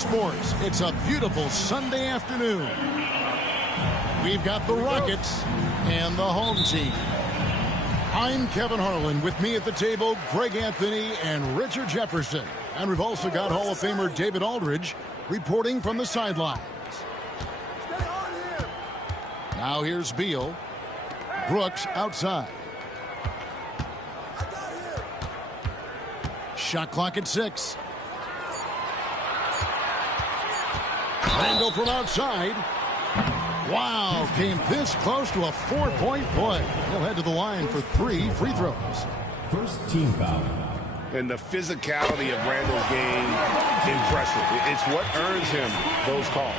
Sports. It's a beautiful Sunday afternoon. We've got the Rockets and the home team. I'm Kevin Harlan. With me at the table, Greg Anthony and Richard Jefferson. And we've also got Hall of Famer David Aldridge reporting from the sidelines. Now here's Beal. Brooks outside. Shot clock at 6. Randall from outside. Wow, came this close to a 4-point play. He'll head to the line for 3 free throws. First team foul. And the physicality of Randall's game, impressive. It's what earns him those calls.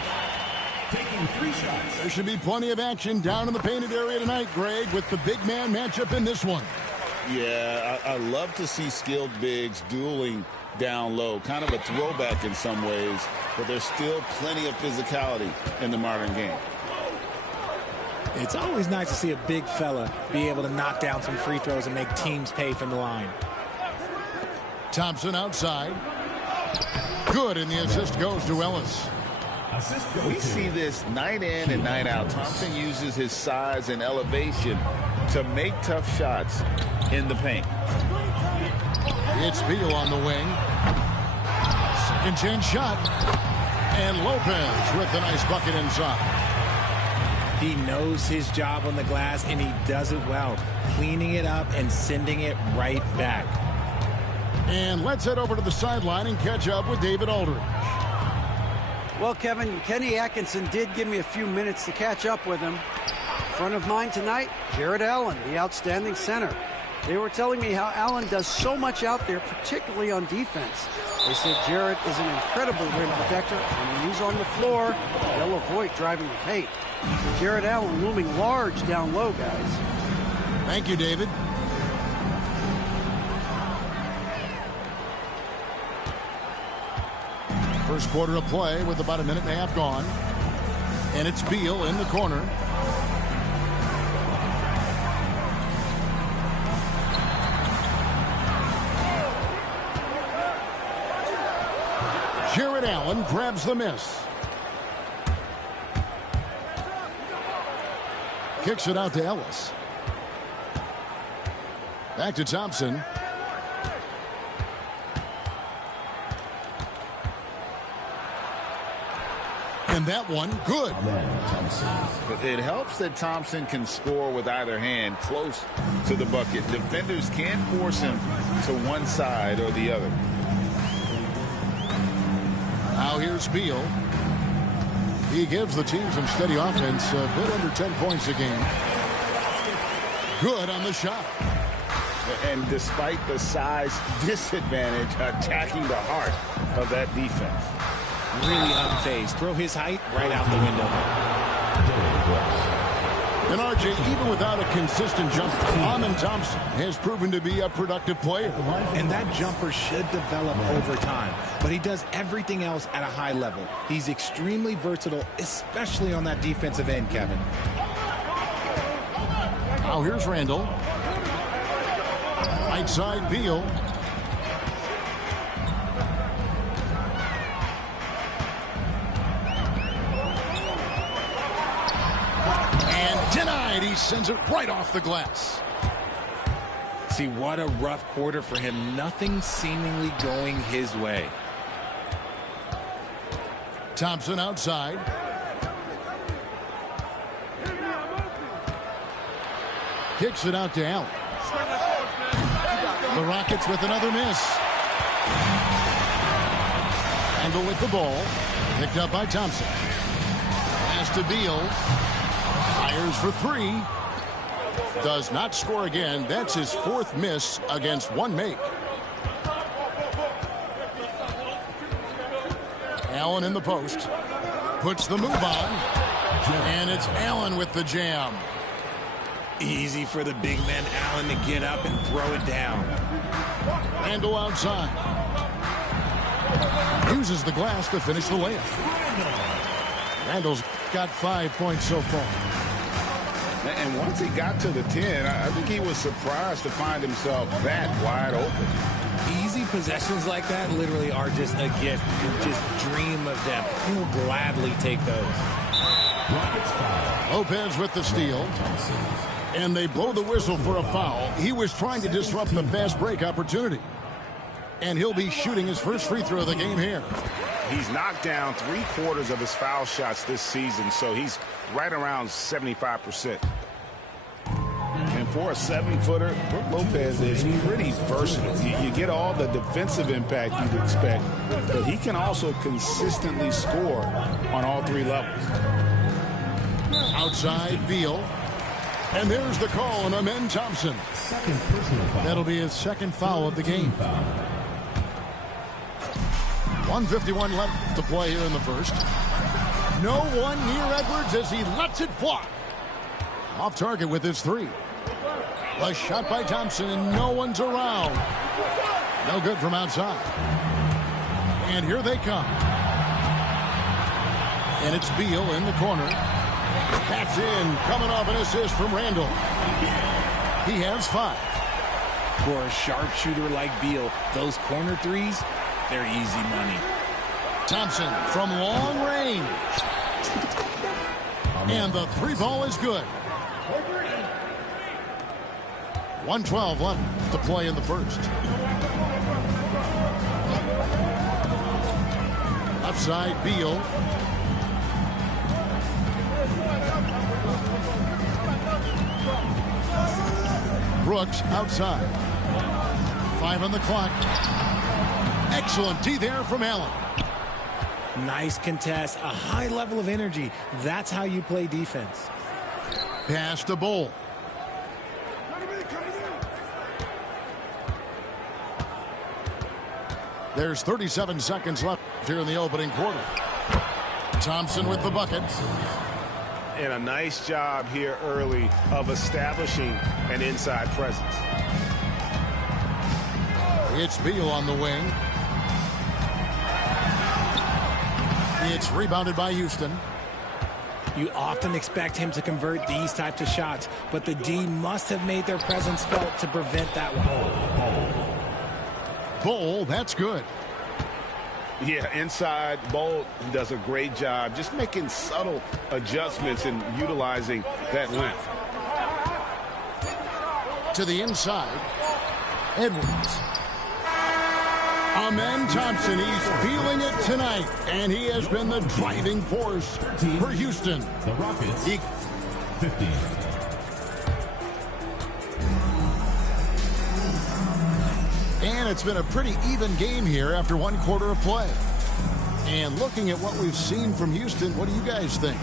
Taking 3 shots. There should be plenty of action down in the painted area tonight, Greg, with the big man matchup in this one. Yeah, I love to see skilled bigs dueling down low. Kind of a throwback in some ways, but there's still plenty of physicality in the modern game. It's always nice to see a big fella be able to knock down some free throws and make teams pay from the line. Thompson outside. Good, and the assist goes to Ellis. We see this night in and night out. Thompson uses his size and elevation to make tough shots in the paint. It's Beal on the wing. Second chance shot. And Lopez with the nice bucket inside. He knows his job on the glass, and he does it well, cleaning it up and sending it right back. And let's head over to the sideline and catch up with David Aldridge. Well, Kevin, Kenny Atkinson did give me a few minutes to catch up with him. In front of mine tonight, Jarrett Allen, the outstanding center. They were telling me how Allen does so much out there, particularly on defense. They said Jarrett is an incredible rim protector, and when he's on the floor, they'll avoid driving the paint. Jarrett Allen looming large down low, guys. Thank you, David. First quarter of play with about a minute and a half gone. And it's Beal in the corner. Jarrett Allen grabs the miss. Kicks it out to Ellis. Back to Thompson. And that one, good. It helps that Thompson can score with either hand close to the bucket. Defenders can't force him to one side or the other. Now here's Beal. He gives the team some steady offense, a bit under 10 points a game. Good on the shot. And despite the size disadvantage, attacking the heart of that defense. Really unfazed. Throw his height right out the window. And RJ, even without a consistent jumper, Amen Thompson has proven to be a productive player. And that jumper should develop over time. But he does everything else at a high level. He's extremely versatile, especially on that defensive end, Kevin. Now here's Randall. Right side, Beal. And denied. He sends it right off the glass. See, what a rough quarter for him. Nothing seemingly going his way. Thompson outside. Kicks it out to Allen. The Rockets with another miss. Randall with the ball. Picked up by Thompson. Pass to Beal. Fires for three. Does not score again. That's his fourth miss against one make. Allen in the post. Puts the move on. And it's Allen with the jam. Easy for the big man Allen to get up and throw it down. Randall outside. Uses the glass to finish the layup. Randall's got 5 points so far. And once he got to the 10, I think he was surprised to find himself that wide open. Easy possessions like that literally are just a gift. You just dream of them. He'll gladly take those. Lopez with the steal. And they blow the whistle for a foul. He was trying to disrupt the fast break opportunity. And he'll be shooting his first free throw of the game here. He's knocked down 3/4 of his foul shots this season, so he's right around 75%. And for a 7-footer, Brook Lopez is pretty versatile. You get all the defensive impact you'd expect, but he can also consistently score on all three levels. Outside, Beal. And there's the call on Amen Thompson. That'll be his second foul of the game. 1:51 left to play here in the first. No one near Edwards as he lets it fly. Off target with his three. A shot by Thompson and no one's around. No good from outside. And here they come. And it's Beal in the corner. That's in, coming off an assist from Randall. He has 5. For a sharpshooter like Beal, those corner threes, they're easy money. Thompson from long range. And the three ball is good. 1:12 left to play in the first. Upside, Beal. Brooks outside. 5 on the clock. Excellent D there from Allen. Nice contest, a high level of energy. That's how you play defense. Pass to Bull. There's 37 seconds left here in the opening quarter. Thompson with the bucket. And a nice job here early of establishing an inside presence. It's Beal on the wing. It's rebounded by Houston. You often expect him to convert these types of shots, but the D must have made their presence felt to prevent that one. Bull, that's good. Yeah, inside, Bolt does a great job just making subtle adjustments and utilizing that length. To the inside, Edwards. Amen Thompson, he's feeling it tonight, and he has been the driving force for Houston. The Rockets, 50. it's been a pretty even game here after one quarter of play. And looking at what we've seen from Houston, what do you guys think?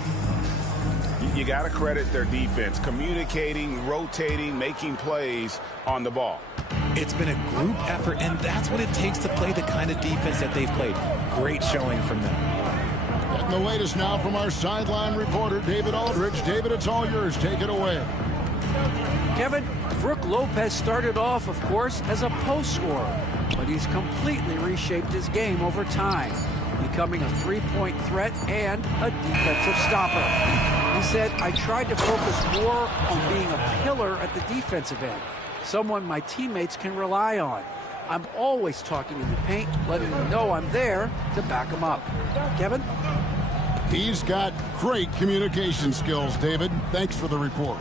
You got to credit their defense, communicating, rotating, making plays on the ball. It's been a group effort, and that's what it takes to play the kind of defense that they've played. Great showing from them. And the latest now from our sideline reporter, David Aldridge. David, it's all yours. Take it away. Kevin, Brook Lopez started off, of course, as a post scorer, but he's completely reshaped his game over time, becoming a three-point threat and a defensive stopper. He said, I tried to focus more on being a pillar at the defensive end, someone my teammates can rely on. I'm always talking in the paint, letting them know I'm there to back them up. Kevin? He's got great communication skills, David. Thanks for the report.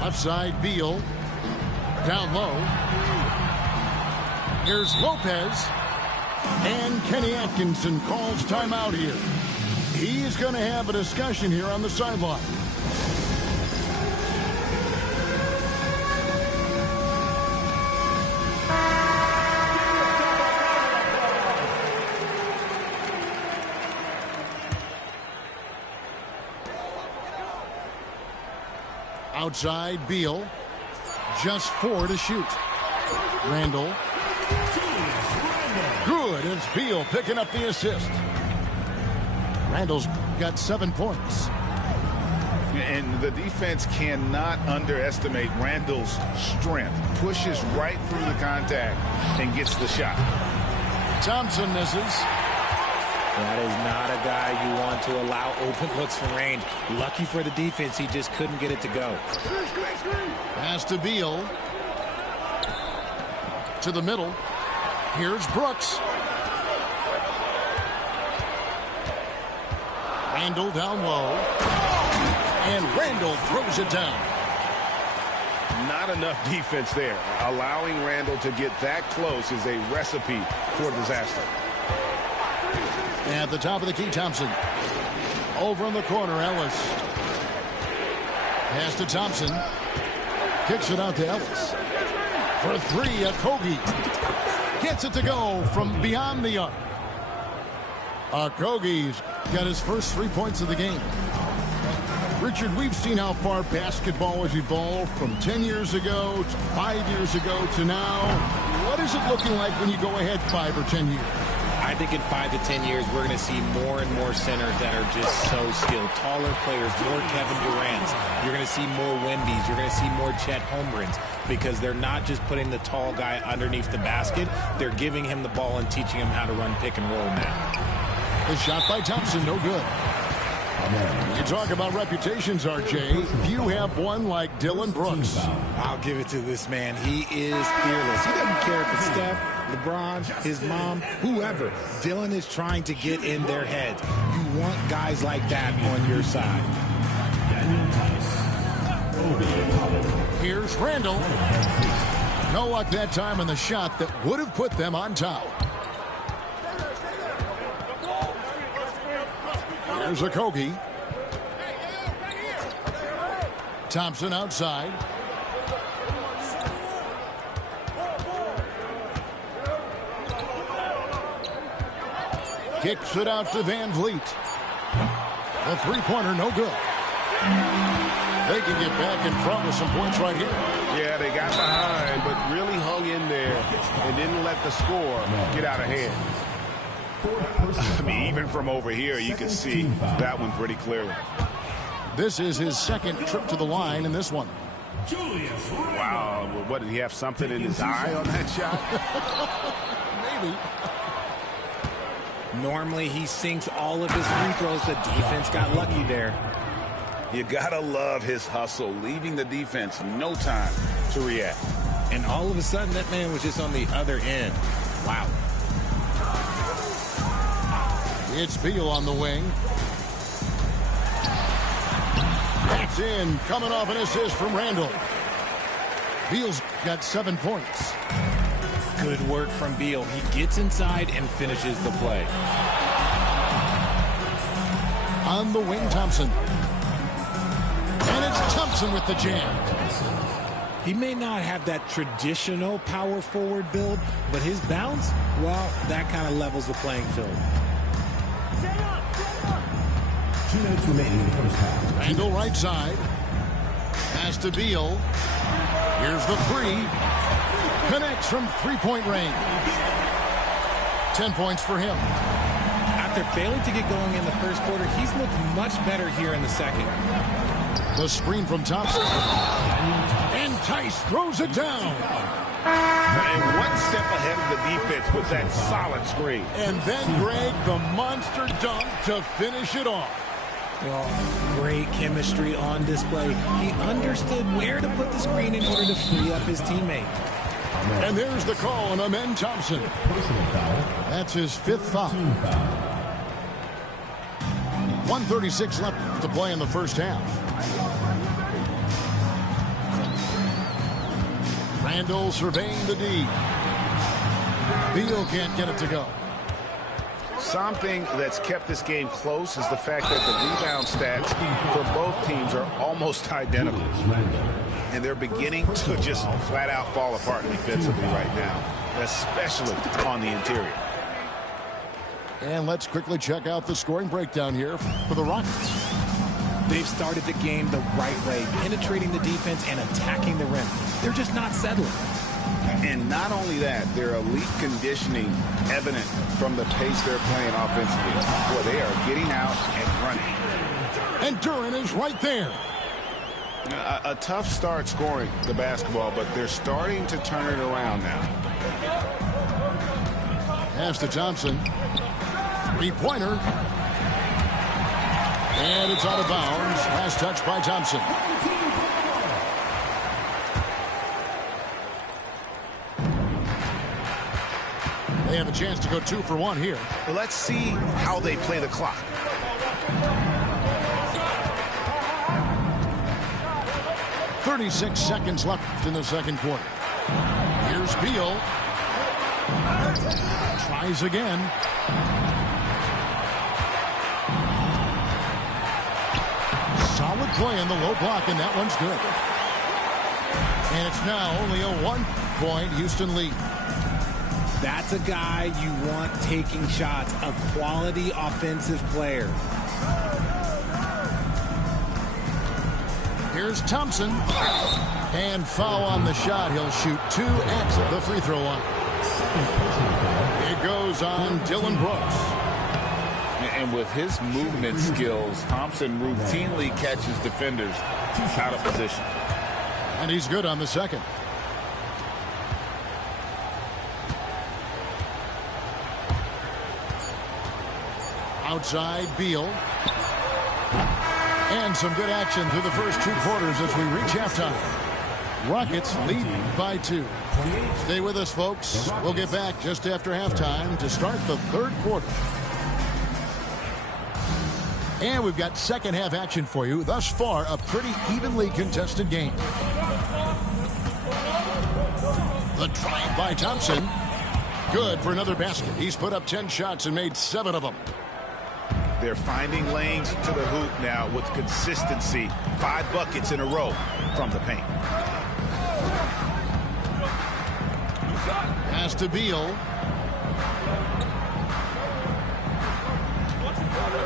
Left side, Beal. Down low. Here's Lopez. And Kenny Atkinson calls timeout here. He's going to have a discussion here on the sideline. Outside, Beal. Just 4 to shoot. Randall. Good. It's Beal picking up the assist. Randall's got 7 points. And the defense cannot underestimate Randall's strength. Pushes right through the contact and gets the shot. Thompson misses. That is not a guy you want to allow open looks from range. Lucky for the defense, he just couldn't get it to go. Pass to Beal. To the middle. Here's Brooks. Randall down low. And Randall throws it down. Not enough defense there. Allowing Randall to get that close is a recipe for disaster. At the top of the key, Thompson. Over in the corner, Ellis. Pass to Thompson. Kicks it out to Ellis. For 3, Okogie. Gets it to go from beyond the arc. Okogie's got his first 3 points of the game. Richard, we've seen how far basketball has evolved from 10 years ago to 5 years ago to now. What is it looking like when you go ahead 5 or 10 years? I think in 5 to 10 years, we're going to see more and more centers that are just so skilled. Taller players, more Kevin Durant's. You're going to see more Wemby's. You're going to see more Chet Holmgrens because they're not just putting the tall guy underneath the basket. They're giving him the ball and teaching him how to run pick and roll now. The shot by Thompson, no good. You talk about reputations, RJ. If you have one like Dylan Brooks. I'll give it to this man. He is fearless. He doesn't care if it's Steph, LeBron, his mom, whoever. Dylan is trying to get in their heads. You want guys like that on your side. Here's Randall. No luck that time on the shot that would have put them on top. Here's Okogie. Thompson outside. Kicks it out to Van Vliet. A three-pointer, no good. They can get back in front with some points right here. Yeah, they got behind, but really hung in there and didn't let the score get out of hand. I mean, even from over here, you can see that one pretty clearly. This is his second trip to the line in this one. Wow, what, did he have something in his eye on that shot? Maybe. Normally, he sinks all of his free throws. The defense got lucky there. You gotta love his hustle, leaving the defense no time to react. And all of a sudden, that man was just on the other end. Wow. It's Beal on the wing. That's in, coming off an assist from Randall. Beal's got 7 points. Good work from Beal. He gets inside and finishes the play. On the wing, Thompson. And it's Thompson with the jam. He may not have that traditional power forward build, but his bounce, well, that kind of levels the playing field. 2 minutes remaining in the first half. Randall right side. Pass to Beal. Here's the three. Connects from three-point range. 10 points for him. After failing to get going in the first quarter, he's looked much better here in the second. The screen from Thompson. And Tice throws it down. And one step ahead of the defense with that solid screen. And then Greg, the monster dunk to finish it off. Oh, great chemistry on display. He understood where to put the screen in order to free up his teammate. And there's the call on Amen Thompson. That's his fifth foul. 1:36 left to play in the first half. Randall surveying the D. Beal can't get it to go. Something that's kept this game close is the fact that the rebound stats for both teams are almost identical. And they're beginning to just flat out fall apart defensively right now, especially on the interior. And let's quickly check out the scoring breakdown here for the Rockets. They've started the game the right way, penetrating the defense and attacking the rim. They're just not settling. And not only that, their elite conditioning evident from the pace they're playing offensively. Boy, they are getting out and running. And Duran is right there. A tough start scoring the basketball, but they're starting to turn it around now. Pass to Thompson. Three-pointer. And it's out of bounds. Last touch by Thompson. They have a chance to go 2 for 1 here. Let's see how they play the clock. .36 seconds left in the second quarter. Here's Beal. Tries again. Solid play in the low block, and that one's good. And it's now only a 1-point Houston lead. That's a guy you want taking shots, a quality offensive player. Here's Thompson. And foul on the shot. He'll shoot 2 at the free throw line. It goes on Dylan Brooks. And with his movement skills, Thompson routinely catches defenders out of position. And he's good on the second. Outside, Beal. And some good action through the first 2 quarters as we reach halftime. Rockets lead by 2. Stay with us, folks. We'll get back just after halftime to start the third quarter. And we've got second half action for you. Thus far, a pretty evenly contested game. The drive by Thompson. Good for another basket. He's put up 10 shots and made 7 of them. They're finding lanes to the hoop now with consistency. 5 buckets in a row from the paint. Pass to Beal.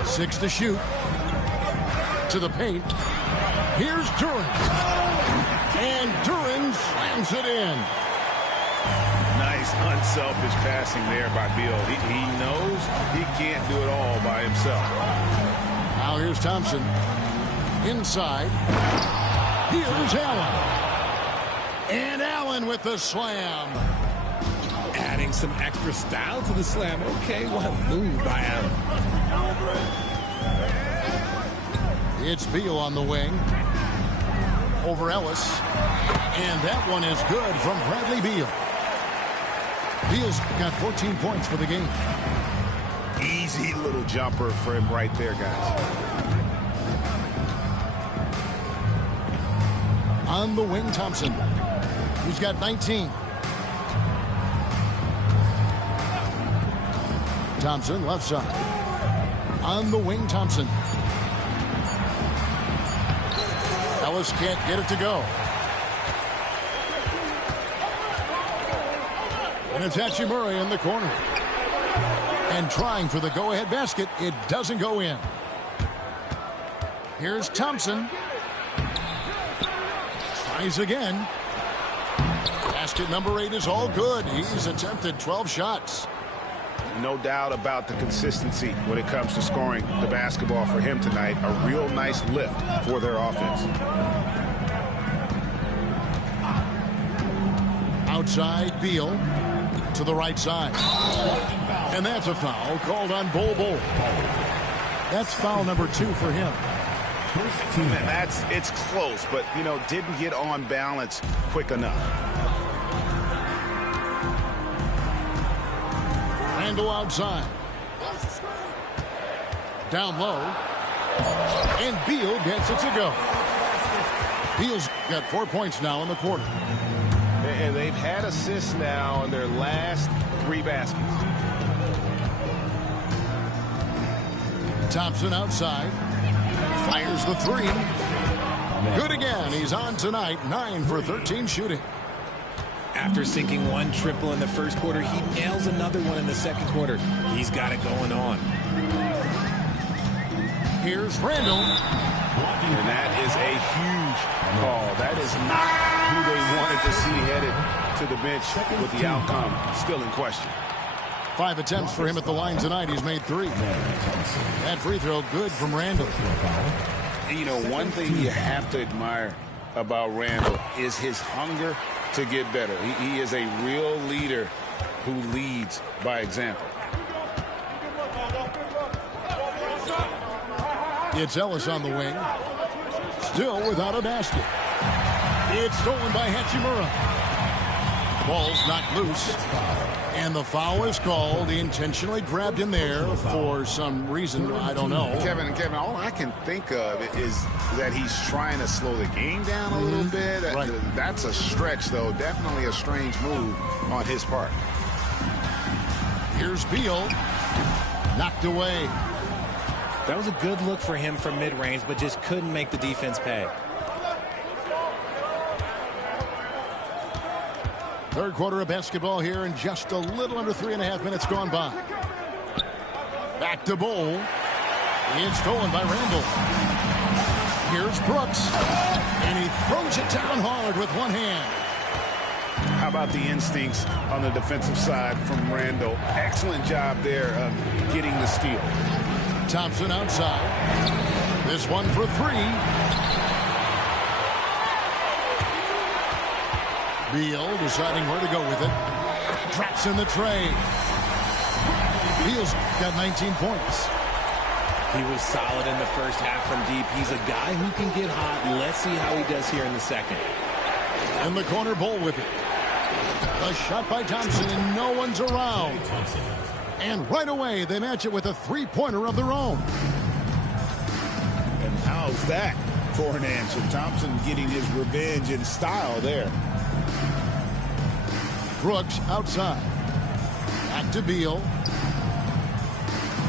6 to shoot. To the paint. Here's Duran. And Duran slams it in. Nice unselfish passing there by Beal. He knows he can't do it all by himself. Now here's Thompson. Inside. Here's Allen. And Allen with the slam. Adding some extra style to the slam. Okay, what a move by Allen. It's Beal on the wing. Over Ellis. And that one is good from Bradley Beal. Beal's got 14 points for the game. Easy little jumper for him right there, guys. On the wing, Thompson. He's got 19. Thompson, left side. On the wing, Thompson. Ellis can't get it to go. And it's Hachimura in the corner. And trying for the go-ahead basket. It doesn't go in. Here's Thompson. Tries again. Basket number 8 is all good. He's attempted 12 shots. No doubt about the consistency when it comes to scoring the basketball for him tonight. A real nice lift for their offense. Outside, Beal to the right side. And that's a foul called on Bol Bol. That's foul number 2 for him. And it's close, but, didn't get on balance quick enough. Randle outside. Down low. And Beal gets it to go. Beal's got 4 points now in the quarter. And they've had assists now in their last 3 baskets. Thompson outside. Fires the 3. Good again. He's on tonight. 9 for 13 shooting. After sinking 1 triple in the first quarter, he nails another one in the second quarter. He's got it going on. Here's Randle. And that is a huge call. That is not who they wanted to see headed to the bench with the outcome still in question. 5 attempts for him at the line tonight. He's made 3. That free throw good from Randle. And one thing you have to admire about Randle is his hunger to get better. He is a real leader who leads by example. It's Ellis on the wing. Still without a basket. It's stolen by Hachimura. Ball's knocked loose. And the foul is called. He intentionally grabbed him there for some reason. I don't know. Kevin, all I can think of is that he's trying to slow the game down a little bit. Right. That's a stretch, though. Definitely a strange move on his part. Here's Beal. Knocked away. That was a good look for him from mid-range, but just couldn't make the defense pay. Third quarter of basketball here, and just a little under 3.5 minutes gone by. Back to Bol. It's stolen by Randle. Here's Brooks. And he throws it down hard with one hand. How about the instincts on the defensive side from Randle? Excellent job there of getting the steal. Thompson outside. This one for 3. Beal deciding where to go with it. Drops in the tray. Beal's got 19 points. He was solid in the first half from deep. He's a guy who can get hot. Let's see how he does here in the second. In the corner, Bol with it. A shot by Thompson, and no one's around. And right away, they match it with a 3-pointer of their own. And how's that for an answer? Thompson getting his revenge in style there. Brooks outside. Back to Beal.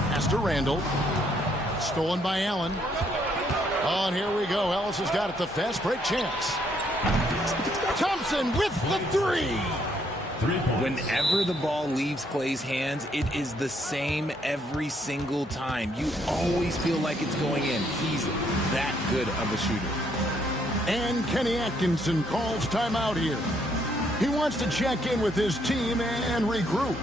Pass to Randle. Stolen by Allen. Oh, and here we go. Ellis has got it. The fast break chance. Thompson with the 3. Whenever the ball leaves Clay's hands, it is the same every single time. You always feel like it's going in. He's that good of a shooter. And Kenny Atkinson calls timeout here. He wants to check in with his team and regroup.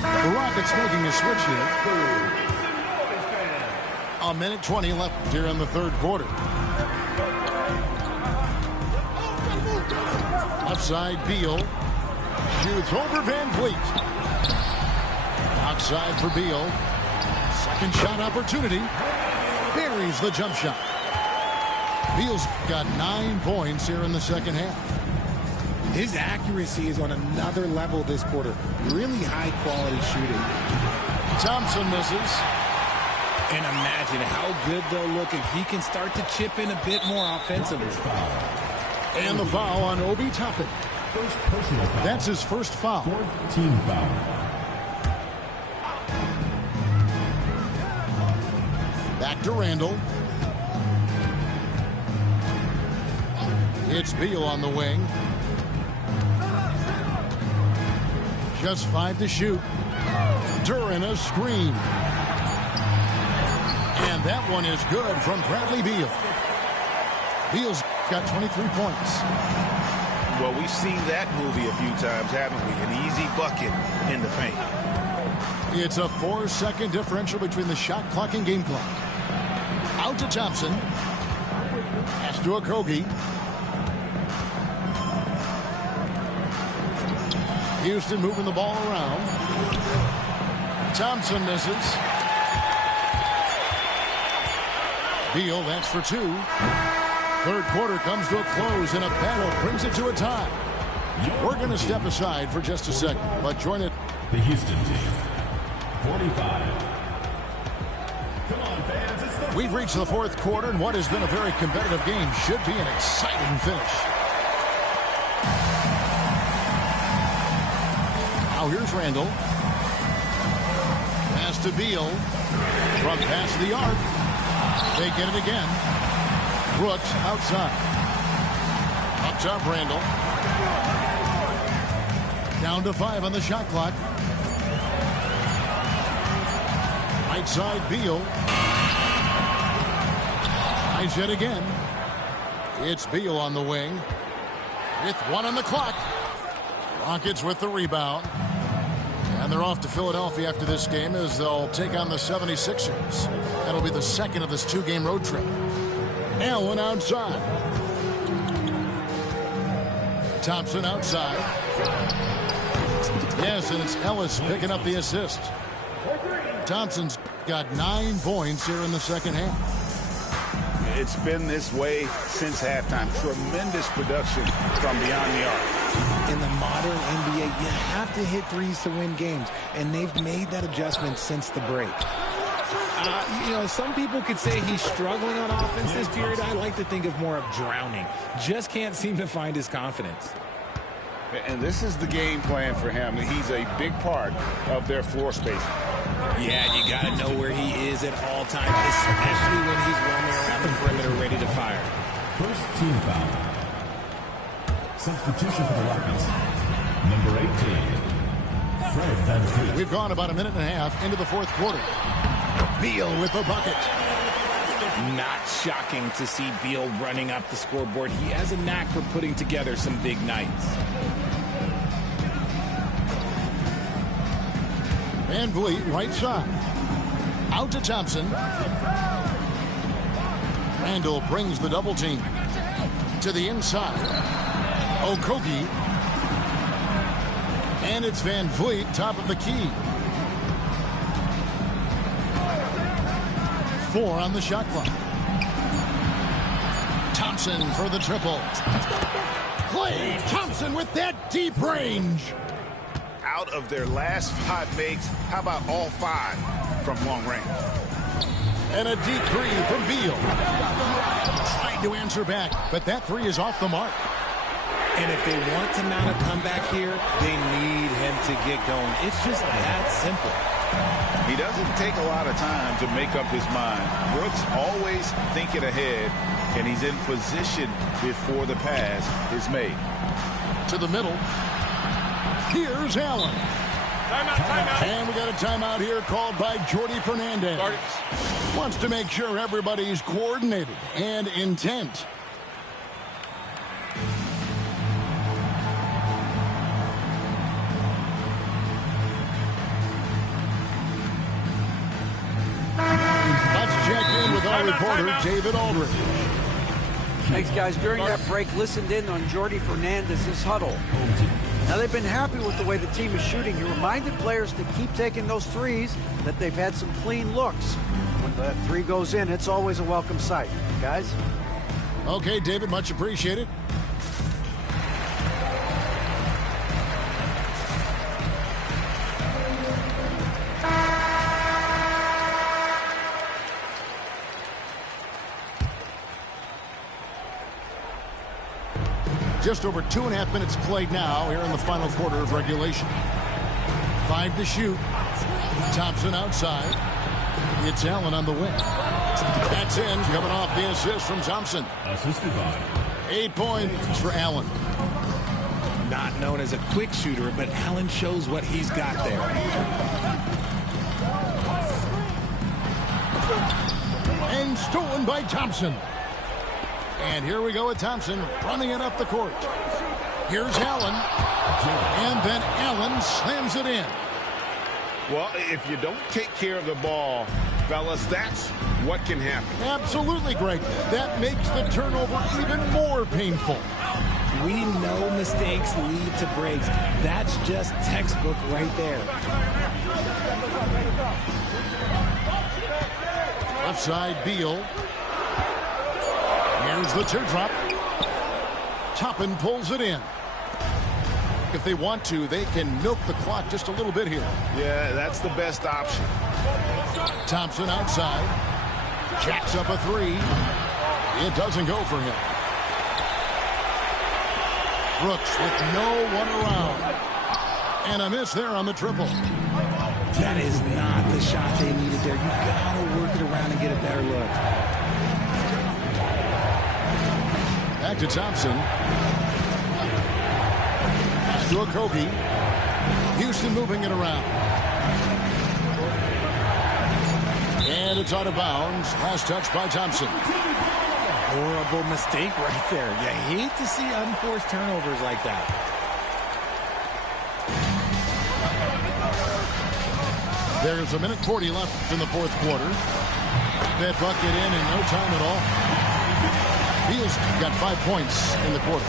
The Rockets making a switch here. 1:20 left here in the third quarter. Outside, Beal. Shoots over Van Vliet. Outside for Beal. Second shot opportunity. Buries the jump shot. Beal's got 9 points here in the second half. His accuracy is on another level this quarter. Really high-quality shooting. Thompson misses. And imagine how good they'll look if he can start to chip in a bit more offensively. And the foul on Obi Toppin. First personal foul. That's his first foul. Fourth team foul. Back to Randall. It's Beal on the wing. Just 5 to shoot. Duran a screen. And that one is good from Bradley Beal. Beal's got 23 points. Well, we've seen that movie a few times, haven't we? An easy bucket in the paint. It's a 4-second differential between the shot clock and game clock. Out to Thompson. Pass to Okogie. Houston moving the ball around. Thompson misses. Beal, that's for 2. Third quarter comes to a close, and a battle brings it to a tie. We're going to step aside for just a second, but join it. The Houston team. 45. Come on, fans. It's the We've reached the fourth quarter, and what has been a very competitive game should be an exciting finish. Now here's Randall. Pass to Beal. From past the arc. They get it again. Brooks outside. Up top, Randall. Down to 5 on the shot clock. Right side, Beal. Nice hit again. It's Beal on the wing. With 1 on the clock. Rockets with the rebound. And they're off to Philadelphia after this game as they'll take on the 76ers. That'll be the second of this 2-game road trip. Allen outside. Thompson outside. Yes, and it's Ellis picking up the assist. Thompson's got 9 points here in the second half. It's been this way since halftime. Tremendous production from beyond the arc. In the modern NBA, you have to hit threes to win games, and they've made that adjustment since the break. You know, some people could say he's struggling on offense this period. I like to think of more of drowning. Just can't seem to find his confidence. And this is the game plan for him. He's a big part of their floor spacing. Yeah, you got to know where he is at all times, especially when he's roaming around the perimeter ready to fire. first team foul. Substitution for the Rockets. Number 18. Fred VanVleet. We've gone about a minute and a half into the fourth quarter. Beal with the bucket. Not shocking to see Beal running up the scoreboard. He has a knack for putting together some big nights. VanVleet right side. Out to Thompson. Randall brings the double team to the inside. Okogie. And it's VanVleet, top of the key. 4 on the shot clock. Thompson for the triple. Klay Thompson with that deep range. Out of their last 5 makes, how about all 5 from long range? And a deep 3 from Beal. Trying to answer back, but that 3 is off the mark. And if they want to mount a comeback here, they need him to get going. It's just that simple. He doesn't take a lot of time to make up his mind. Brooks always thinking ahead, and he's in position before the pass is made. To the middle. Here's Allen. Timeout. And we got a timeout here called by Jordi Fernandez. Wants to make sure everybody's coordinated and intent. Let's check in with our reporter, David Aldridge. Thanks, guys. During that break, listened in on Jordi Fernandez's huddle. Now, they've been happy with the way the team is shooting. He reminded players to keep taking those threes, that they've had some clean looks. When that 3 goes in, it's always a welcome sight. Guys? Okay, David, much appreciated. Just over 2.5 minutes played now here in the final quarter of regulation. 5 to shoot. Thompson outside. It's Allen on the wing. That's in, coming off the assist from Thompson. Assisted by 8 points for Allen. Not known as a quick shooter, but Allen shows what he's got there. And stolen by Thompson. And here we go with Thompson running it up the court. Here's Allen. And then Allen slams it in. Well, if you don't take care of the ball, fellas, that's what can happen. Absolutely, Greg. That makes the turnover even more painful. We know mistakes lead to breaks. That's just textbook right there. Left side, Beal. Here's the teardrop. Toppin pulls it in. If they want to, they can milk the clock just a little bit here. Yeah, that's the best option. Thompson outside. Jacks up a three. It doesn't go for him. Brooks with no one around. And a miss there on the triple. That is not the shot they needed there. You gotta work it around and get a better look. Back to Thompson. To Okogie. Houston moving it around. And it's out of bounds. Last touch by Thompson. Horrible mistake right there. You hate to see unforced turnovers like that. There's 1:40 left in the fourth quarter. That bucket in no time at all. Beal's got 5 points in the quarter.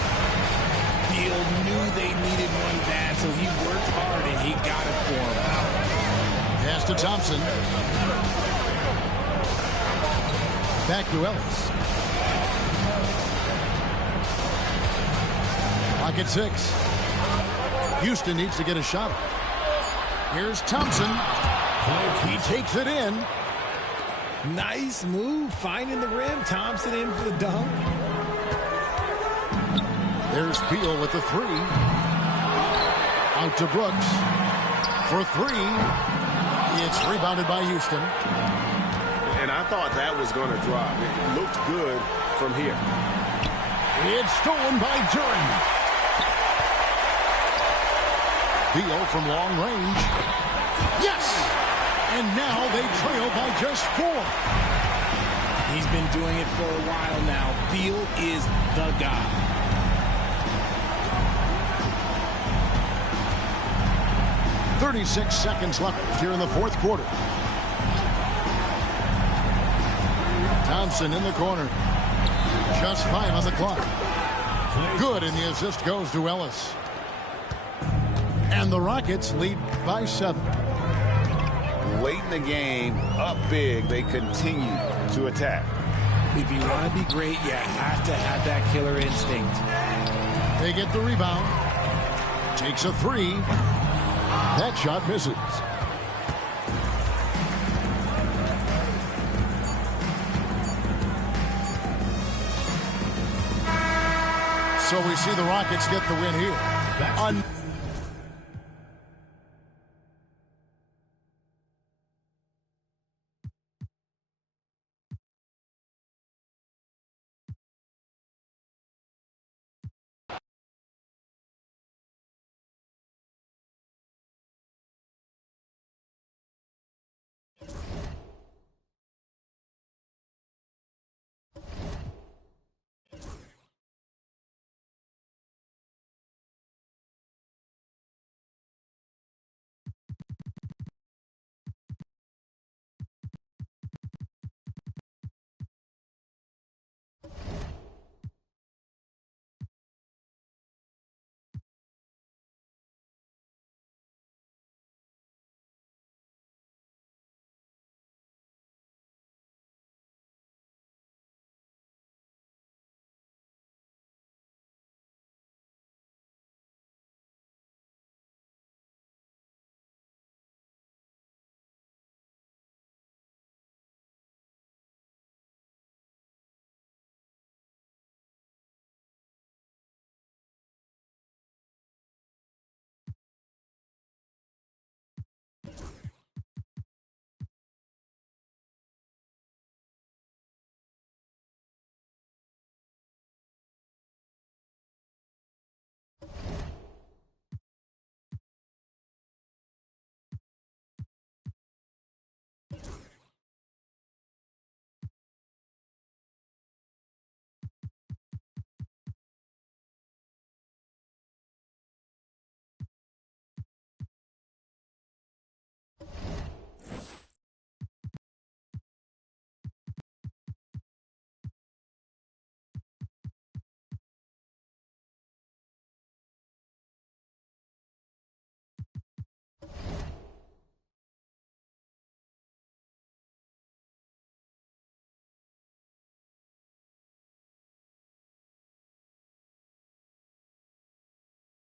Beal knew they needed one bad, so he worked hard and he got it for him. Pass to Thompson. Back to Ellis. Pocket 6. Houston needs to get a shot. Here's Thompson. He takes it in. Nice move, finding the rim. Thompson in for the dunk. There's Beal with the three. Out to Brooks. For three. It's rebounded by Houston. And I thought that was going to drop. It looked good from here. It's stolen by Duren. Beal from long range. Yes! And now they trail by just 4. He's been doing it for a while now. Beal is the guy. .36 seconds left here in the fourth quarter. Thompson in the corner. Just 5 on the clock. Good, and the assist goes to Ellis. And the Rockets lead by 7. Late in the game, up big, they continue to attack. If you want to be great, you have to have that killer instinct. They get the rebound. Takes a three. That shot misses. So we see the Rockets get the win here.